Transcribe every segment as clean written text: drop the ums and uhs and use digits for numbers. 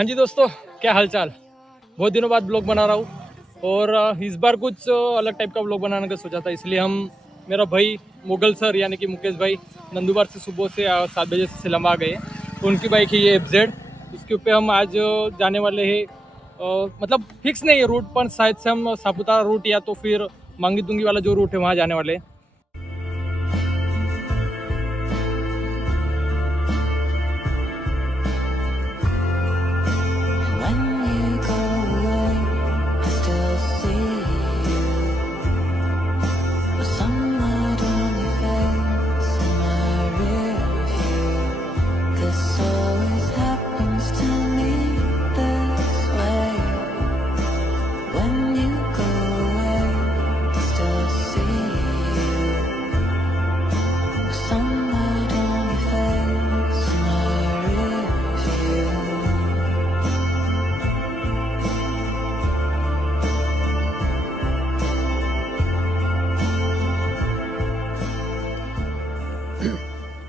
हाँ जी दोस्तों, क्या हालचाल। बहुत दिनों बाद ब्लॉग बना रहा हूँ और इस बार कुछ अलग टाइप का ब्लॉग बनाने का सोचा था, इसलिए मेरा भाई मुगल सर यानी कि मुकेश भाई नंदुबार से सुबह से 7 बजे से सिलंबा गए। तो उनकी बाइक है ये FZ, उसके ऊपर हम आज जाने वाले हैं। मतलब फिक्स नहीं है रूट, पर शायद से हम सापुतारा रूट या तो फिर मांगी तुंगी वाला जो रूट है वहाँ जाने वाले हैं।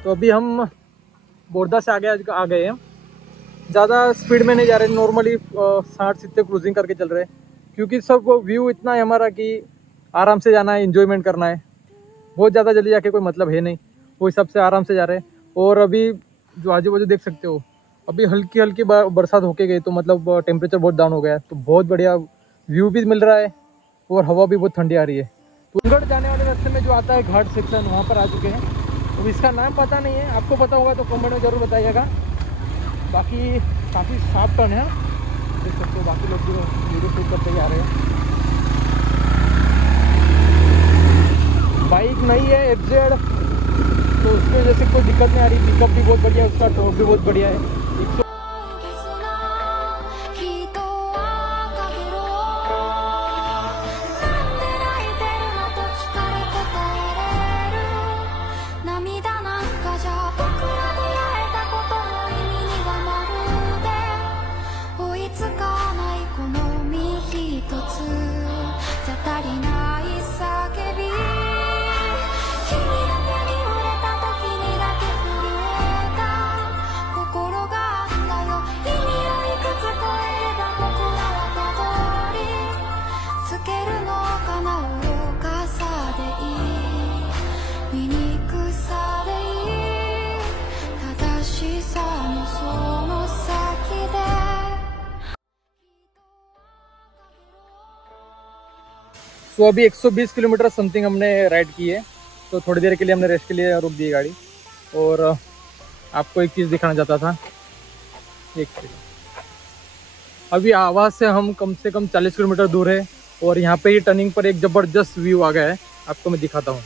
तो अभी हम बोरदा से आगे आ गए हैं। ज़्यादा स्पीड में नहीं जा रहे, नॉर्मली 60-70 क्रूजिंग करके चल रहे हैं, क्योंकि सब व्यू इतना है हमारा कि आराम से जाना है, इंजॉयमेंट करना है। बहुत ज़्यादा जल्दी जाके कोई मतलब है नहीं, वो हिसाब से आराम से जा रहे हैं। और अभी जो आजू बाजू देख सकते हो, अभी हल्की हल्की बरसात होके गई, तो मतलब टेम्परेचर बहुत डाउन हो गया है, तो बहुत बढ़िया व्यू भी मिल रहा है और हवा भी बहुत ठंडी आ रही है। तो उनगढ़ जाने वाले रास्ते में जो आता है घाट सेक्शन, वहाँ पर आ चुके हैं। तो इसका नाम पता नहीं है, आपको पता होगा तो कमेंट में ज़रूर बताइएगा। बाकी काफ़ी साफ टर्न है, देख सकते हो। बाकी लोग भी वीडियो शूट करते ही आ रहे हैं। बाइक नई है FZ, तो उसकी वजह से कोई दिक्कत नहीं आ रही। पिकअप भी बहुत बढ़िया है, उसका टॉर्क भी बहुत बढ़िया है। तो अभी 120 किलोमीटर समथिंग हमने राइड की है, तो थोड़ी देर के लिए हमने रेस्ट के लिए रुक दी गाड़ी। और आपको एक चीज़ दिखाना चाहता था, एक सेकंड। अभी आवाज़ से हम कम से कम 40 किलोमीटर दूर है, और यहाँ पे ही टर्निंग पर एक ज़बरदस्त व्यू आ गया है, आपको मैं दिखाता हूँ।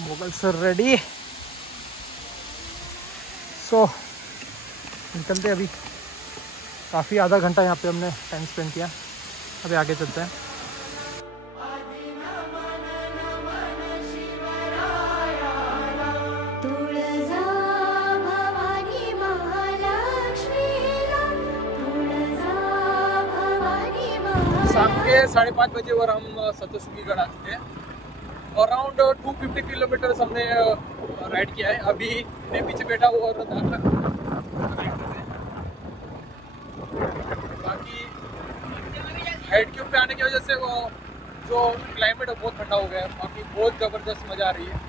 मुगल सर रेडी, सो निकलते अभी। काफ़ी आधा घंटा यहाँ पे हमने टाइम स्पेंड किया, अभी आगे चलते हैं। शाम के 5:30 बजे और हम सतसुकीगढ़ आ चुके हैं। अराउंड 250 किलोमीटर हमने राइड किया है। अभी मैं पीछे बैठा हूँ और राइड कर रहे हैं। बाकी हाइट के ऊपर आने की वजह से वो जो क्लाइमेट है बहुत ठंडा हो गया है। बाकी बहुत ज़बरदस्त मज़ा आ रही है।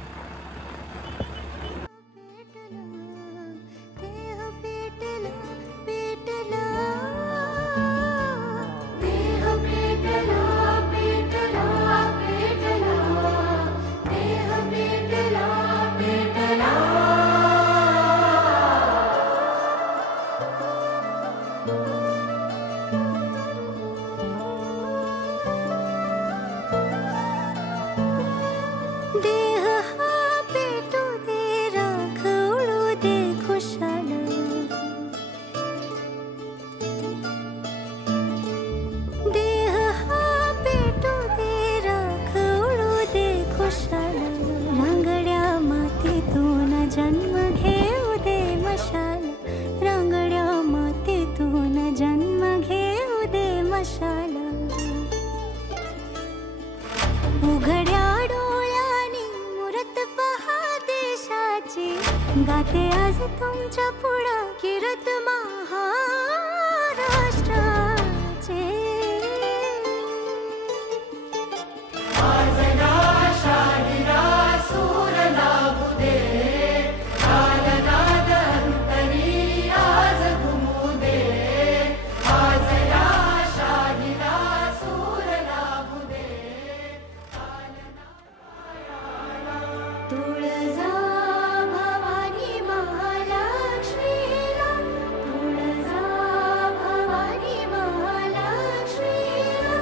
गाते आज तुमच्या पुढं कीर्त महाराष्ट्राचे. आज शाहिरा सूर लागू दे, कालनाद अंतरी आज घुमू दे. आज शाहिरा सूर लागू दे, तुळजा भवानी महालक्ष्मीला, तुळजा भवानी महालक्ष्मीला.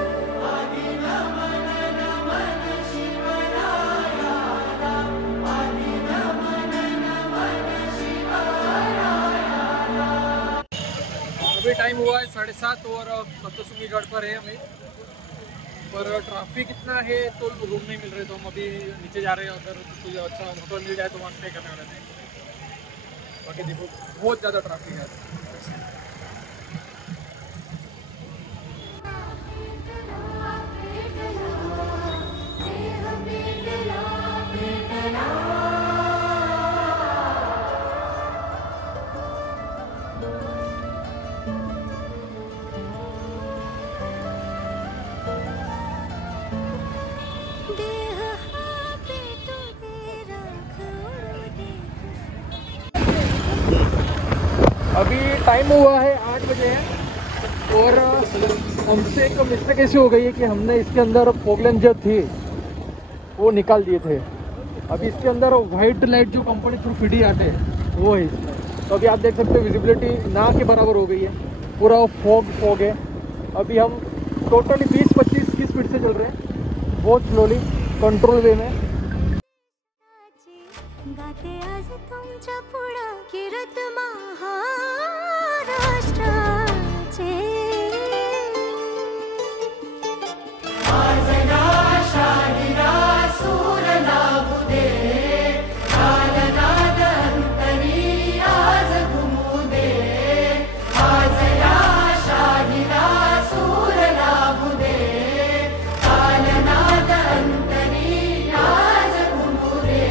आदि नमन नमन शिवरायाला, आदि नमन नमन शिवरायाला. अभी टाइम हुआ है 7:30 और सप्तशृंगी गढ़ पर है हमें, पर ट्रैफिक इतना है तो रूम नहीं मिल रहे, तो हम अभी नीचे जा रहे हैं. अगर कोई अच्छा होटल मिल जाए तो वहाँ स्टे करने वाले हैं. बाकी देखो बहुत ज़्यादा ट्रैफिक है. अभी टाइम हुआ है 8 बजे है, और हमसे एक मिस्टेक ऐसी हो गई है कि हमने इसके अंदर फॉगलैंप जो थी वो निकाल दिए थे. अभी इसके अंदर वाइट लाइट जो कंपनी थ्रू फिडी आते हैं वो है इसमें. तो अभी आप देख सकते हो विजिबिलिटी ना के बराबर हो गई है, पूरा फॉग है. अभी हम टोटली 20-25 की स्पीड से चल रहे हैं, बहुत स्लोली कंट्रोल वे में. गाते आज तुमच्या पुढं कीर्त महाराष्ट्राचे. आज शाहिरा सूर लागू दे, कालनाद अंतरी आज घुमू दे. आज शाहिरा सूर लागू दे, कालनाद अंतरी आज घुमू दे.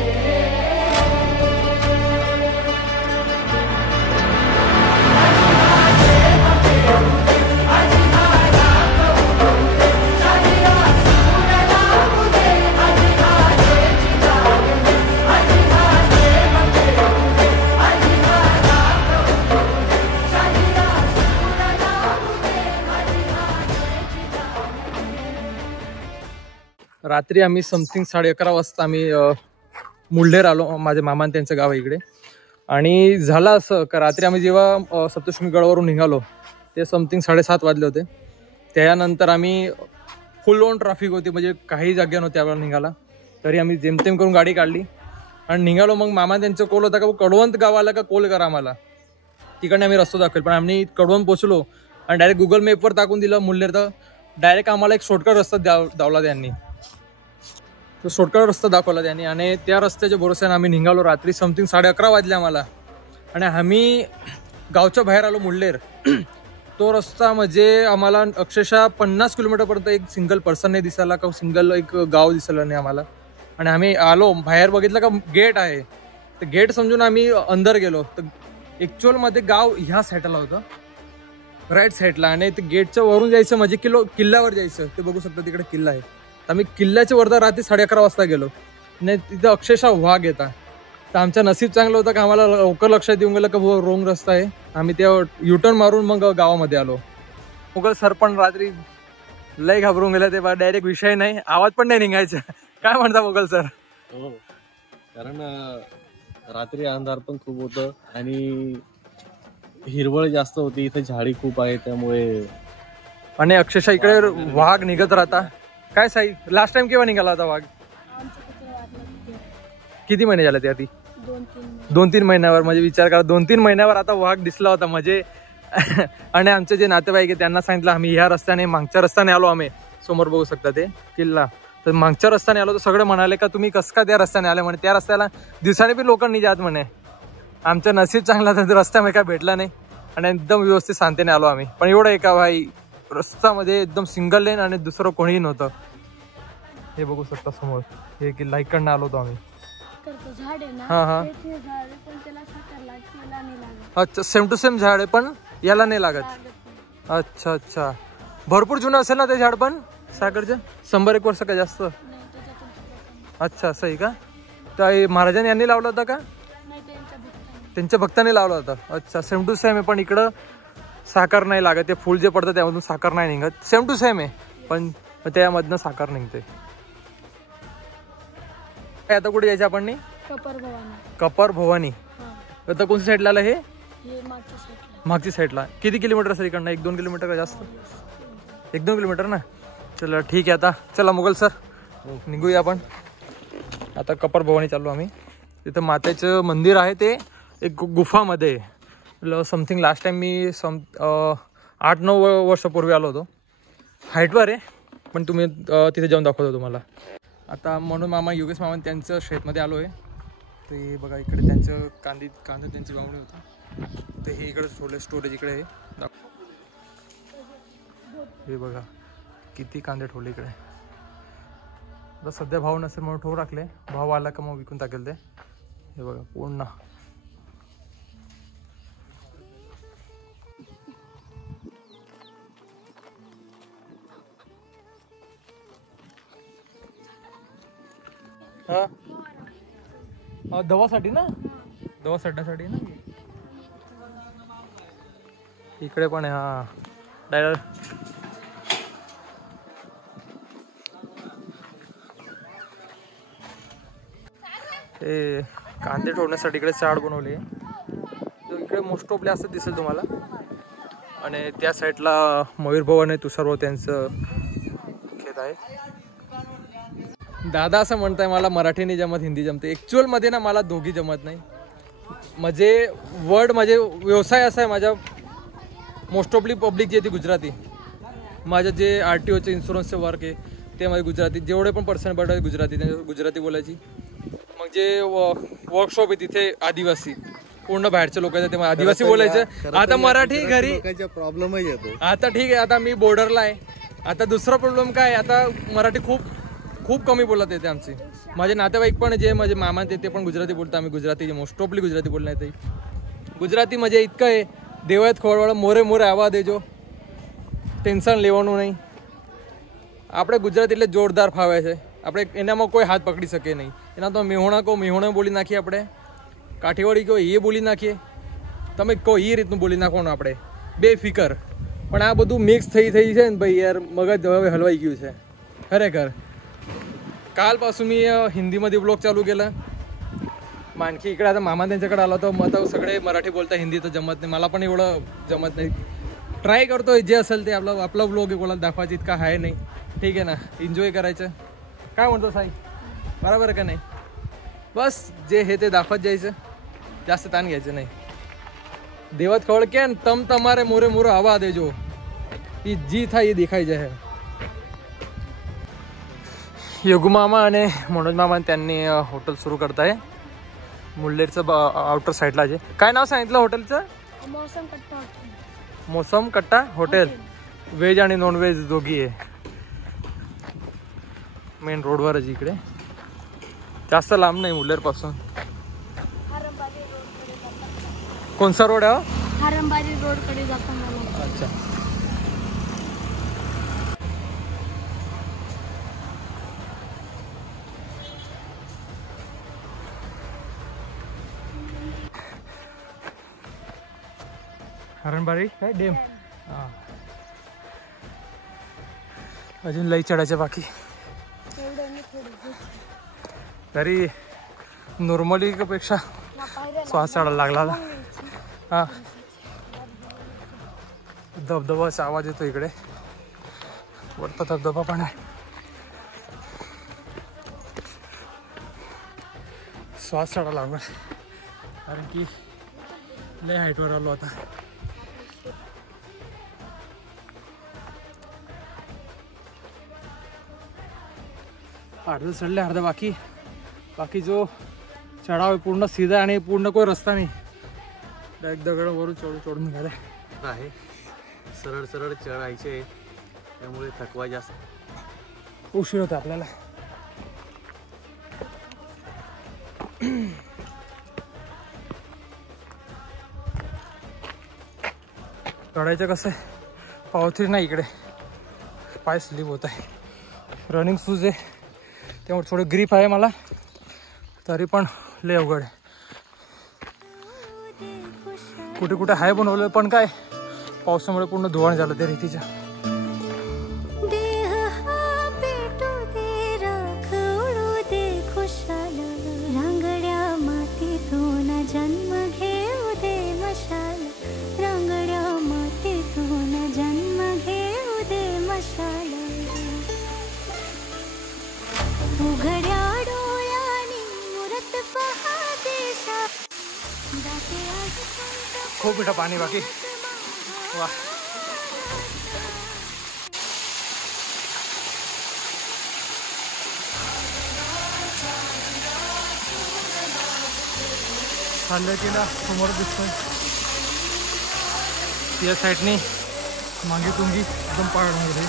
रात्री आम्ही समथिंग 11:30 वाजता आम्ही मुल्हेर आलो. माझे मामा त्यांचं गाव आहे इकडे. आणि झालं असं का रात्री आम्ही जेव्हा सप्तशृंगी गडावरून निघालो ते समथिंग 7:30 वाजले होते. त्यानंतर आम्ही फुल ऑन ट्रॅफिक होती, म्हणजे काही जागा नव्हत्या त्यावेळेला निघाला. तरी आम्ही जेमतेम करून गाडी काढली आणि निघालो. मग मामा त्यांचं कॉल होता का कडवंत गावाला का कॉल करा आम्हाला, तिकडे आम्ही रस्ता दाखवेल. पण आम्ही कडवंत पोचलो आणि डायरेक्ट गुगल मॅपवर टाकून दिलं मुल्हेर, तर डायरेक्ट आम्हाला एक शॉर्टकट रस्ता दावला त्यांनी. तो शॉर्टकट रस्ता दाखवला त्यांनी आणि त्या रस्त्याच्या भरोश्याने आम्ही निघालो. रात्री समथिंग 11:30 वाजले आम्हाला आणि आम्ही गावच्या बाहेर आलो मुल्हेर. तो रस्ता म्हणजे आम्हाला अक्षरशः 50 किलोमीटरपर्यंत एक सिंगल पर्सन नाही दिसायला का सिंगल एक गाव दिसलं नाही आम्हाला. आणि आम्ही आलो बाहेर बघितलं का गेट आहे, तर गेट समजून आम्ही अंदर गेलो. तर ॲक्च्युअलमध्ये गाव ह्या साईडला होतं, राईट साईडला. आणि ते गेटच्या वरून जायचं म्हणजे किल्ल्यावर जायचं. ते बघू शकता तिकडे किल्ला आहे. आम्ही किल्ल्याच्या वरती रात्री 11:30 वाजता गेलो आणि तिथं अक्षरशः वाघ येतात. तर आमचं नसीब चांगलं होतं का आम्हाला लवकर लक्षात येऊन गेलं का रोंग रस्ता आहे. आम्ही त्या युटर्न मारून मग गावामध्ये आलो. मुघल सर पण रात्री लय घाबरून गेला, ते डायरेक्ट विषय नाही, आवाज पण नाही निघायचा. काय म्हणता मुघल सर? हो, कारण रात्री अंधार पण खूप होतं आणि हिरवळ जास्त होती, इथे झाडी खूप आहे त्यामुळे. आणि अक्षरशः इकडे वाघ निघत राहता. काय साई लास्ट टाइम केव्हा निघाला होता वाघ? किती महिने झाले ते? आधी 2-3 महिन्यावर. म्हणजे विचार करा 2-3 महिन्यावर आता वाघ दिसला होता म्हणजे. आणि आमचे जे नातेवाईक आहे त्यांना सांगितलं आम्ही ह्या रस्त्याने मागच्या रस्त्याने आलो. आम्ही समोर बघू शकता ते किल्ला, तर मागच्या रस्त्याने आलो. तर सगळे म्हणाले का तुम्ही कसं का त्या रस्त्याने आले म्हणे. त्या रस्त्याला दिवसाने बी लोकांनी जात म्हणे. आमचं नसीब चांगला तर रस्त्यामध्ये काय भेटला नाही आणि एकदम व्यवस्थित शांतीने आलो आम्ही. पण एवढं एका भाई रस्त्यामध्ये एकदम सिंगल लेन आणि दुसरं कोणीही नव्हतं. हे बघू शकता समोर हे किल्ला, इकडनं आलो होतो आम्ही. साखरचं झाड आहे ना हा हा ते झाड आहे, पण त्याला साखर लागते याला नाही लागत. अच्छा सेम टू सेम झाड आहे पण याला नाही लागत. लागत नाही. अच्छा अच्छा भरपूर जुनं असेल ना ते झाड पण साखरचं 100-1 वर्ष का जास्त. नाही त्याच्यातून थोडं कमी. अच्छा असं आहे का. तर हे महाराजांनी यांनी लावला होता का नाही त्यांच्या भक्तांनी. त्यांच्या भक्ताने लावला होता. अच्छा सेम टू सेम आहे पण इकडं साखर नाही लागत. ते फूल जे पडतं त्यामधून साखर नाही निघत. सेम टू सेम आहे पण त्यामधनं साखर निघते. आता कुठे यायचं आपण कपर भवानी. कपर भवानी. हा आता कोणत्या साईडला आलं हे हे मागच्या साईडला. मागची साईडला. किती किलोमीटर असेल इकडनं 1-2 किलोमीटर का जास्त 1-2 किलोमीटर ना. चला ठीक आहे आता चला मुघल सर निघूया आपण. आता कपर भवानी चाललो आम्ही. तिथं मातेचं मंदिर आहे ते एक गुफामध्ये. समथिंग लास्ट टाइम मी 8-9 वर्षापूर्वी आलो होतो. हाईटवर आहे पण तुम्ही तिथे जाऊन दाखवतो तुम्हाला. आता म्हणून मामा योगेश मामा त्यांचं शेतमध्ये आलो आहे. ते बघा इकडे त्यांचं कांदे त्यांची वावणी होती. तर हे इकडे ठेवलं स्टोरेज इकडे आहे. हे बघा किती कांदे ठेवले इकडे. आता सध्या भाव नसेल म्हणून ठेवू टाकले. भाव आला का मग विकून टाकेल ते. हे बघा पूर्ण हा दवासाठी ना. दवा सडण्यासाठी ना. इकडे पण आहे. हा डायरेक्ट हे कांदे ठेवण्यासाठी इकडे चाड बनवली आहे. इकडे मोस्ट ऑफली असं दिसेल तुम्हाला. आणि त्या साईडला मयूर भवन आहे. तुषार भाऊ त्यांचं खेत आहे. दादा असं म्हणताय मला मराठी नाही जमत हिंदी जमते. ॲक्च्युअल मध्ये ना मला दोघी जमत नाही. म्हणजे वर्ड म्हणजे व्यवसाय असा आहे माझ्या. मोस्ट ऑफली पब्लिक जी आहे ती गुजराती. माझं जे RTOचे इन्शुरन्सचे वर्क आहे ते माझे गुजराती. जेवढे पण पर्सन बट गुजराती गुजराती बोलायची. मग जे वर्कशॉप आहे तिथे आदिवासी पूर्ण बाहेरचे लोक आहेत ते आदिवासी बोलायचं. आता मराठी घरी प्रॉब्लेम येतो. आता ठीक आहे आता मी बॉर्डरला आहे. आता दुसरा प्रॉब्लेम काय आता मराठी खूप कमी बोलत येते आमची. माझे नातेवाईक पण जे माझे मामा ते पण गुजराती बोलतात. आम्ही गुजराती मोस्ट ऑफली गुजराती बोलणार ते. गुजराती म्हणजे इतकं आहे દેવાય ખોળવાળા મોરે મોરે આવા દેજો ટેન્શન લેવાનું નહીં. આપણે ગુજરાત એટલે જોરદાર ફાવે છે. આપણે એનામાં કોઈ હાથ પકડી શકે નહીં. એના તો મેહોણા કહો મેહોણા બોલી નાખીએ. આપણે કાઠિયાવાડી કહો એ બોલી નાખીએ. તમે કહો એ રીતનું બોલી નાખવાનું આપણે બેફિકર. પણ આ બધું મિક્સ થઈ છે ને ભાઈ યાર મગજ હવે હલવાઈ ગયું છે ખરેખર. कालपासून मी हिंदीमध्ये ब्लॉग चालू केला. आणखी इकडे आता मामा त्यांच्याकडे आला तर मग आता सगळे मराठी बोलता हिंदी तर जमत नाही. मला पण एवढं जमत नाही. ट्राय करतोय जे असेल ते आपला ब्लॉग आहे कोणाला दाखवायचं इतका आहे नाही. ठीक आहे ना. एन्जॉय करायचं. काय म्हणतो साई बरोबर का नाही. बस जे हे ते दाखवत जायचं. जास्त ताण घ्यायचं नाही. देवत खवळ के तम तमारे मोरे मोरे हवा देजो ही जी था ये दिखाई जाय. योगू मामा आणि मनोज मामा त्यांनी हॉटेल सुरू करताय मुल्लेरचं आउटर साईडला. जे काय नाव सांगितलं हॉटेलचं मौसम कट्टा हॉटेल. मौसम कट्टा हॉटेल. व्हेज आणि नॉन व्हेज दोघी आहे. मेन रोडवरच इकडे जास्त लांब नाही मुल्लेरपासून. हरंबारी रोडकडे जाताना. कोणचा रोड आहे. हरंबारी रोडकडे जाताना. अच्छा हरणबारी काय डेम. हां अजून लई चढायचं बाकी. तरी नॉर्मली पेक्षा श्वास चढायला लागला. हां धबधबाचा आवाज येतो इकडे. वरता धबधबा पण आहे. श्वास चढायला लागला कारण की लय हाईटवर आलो आता. अर्ध चढले अर्धा बाकी जो चढाव पूर्ण सीधा आणि पूर्ण कोई रस्ता नाही. डायरेक्ट दगड वरून चढून निघाले आहे. सरळ सरळ चढायचे त्यामुळे थकवा जास्त उशीर होता आपल्याला. चढायचं कसं आहे, पावथरी नाही इकडे, पाय स्लिप होत आहे. रनिंग शूज आहे त्यामुळे थोडं ग्रीप आहे मला, तरी पण लय अवघड आहे. कुठे कुठे आहे बनवलं पण काय पावसामुळे पूर्ण धुवाण झालं ते रेतीच्या. खूप मिठा पाणी बाकी. वा खाल्लं की ना समोर दिसतोय या साईडनी मागे तुंगी एकदम पहाडामध्ये.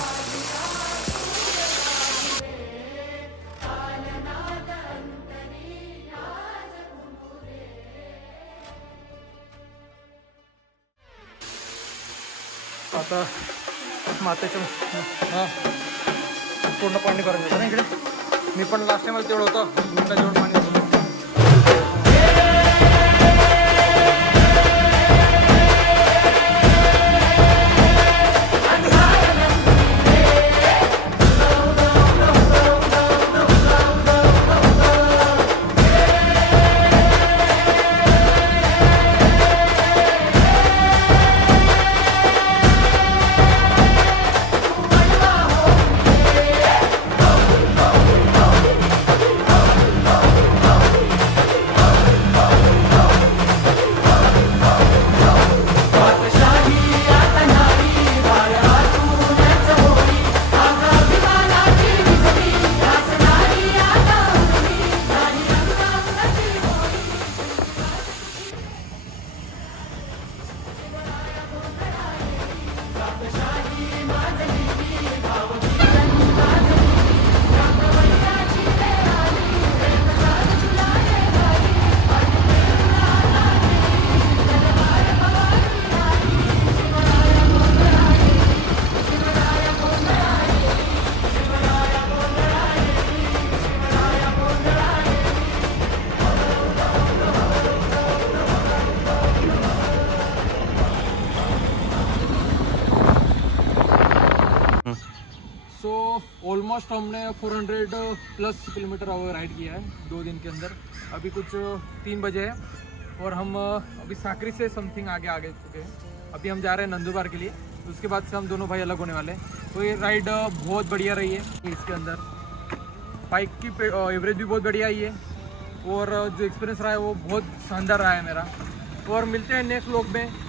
आता मातेच्या पूर्ण पाणी भरून येतं ना इकडे. मी पण लास्ट टाइम तेवढं होतं गुंडा जेवढं पाणी होतं. ऑलमोस्ट हमने 400 प्लस किलोमीटर राइड किया है 2 दिन के अंदर. अभी कुछ 3 बजे है और हम अभी साकरी से समथिंग आगे चुके हैं. अभी हम जा रहे हैं नंदुरबार के लिए. उसके बाद से हम दोनों भाई अलग होने वाले हैं. तो ये राइड बहुत बढ़िया रही है. इसके अंदर बाइक की एवरेज भी बहुत बढ़िया आई है और जो एक्सपीरियंस रहा है वो बहुत शानदार रहा है मेरा. और मिलते हैं नेक्स्ट व्लॉग में.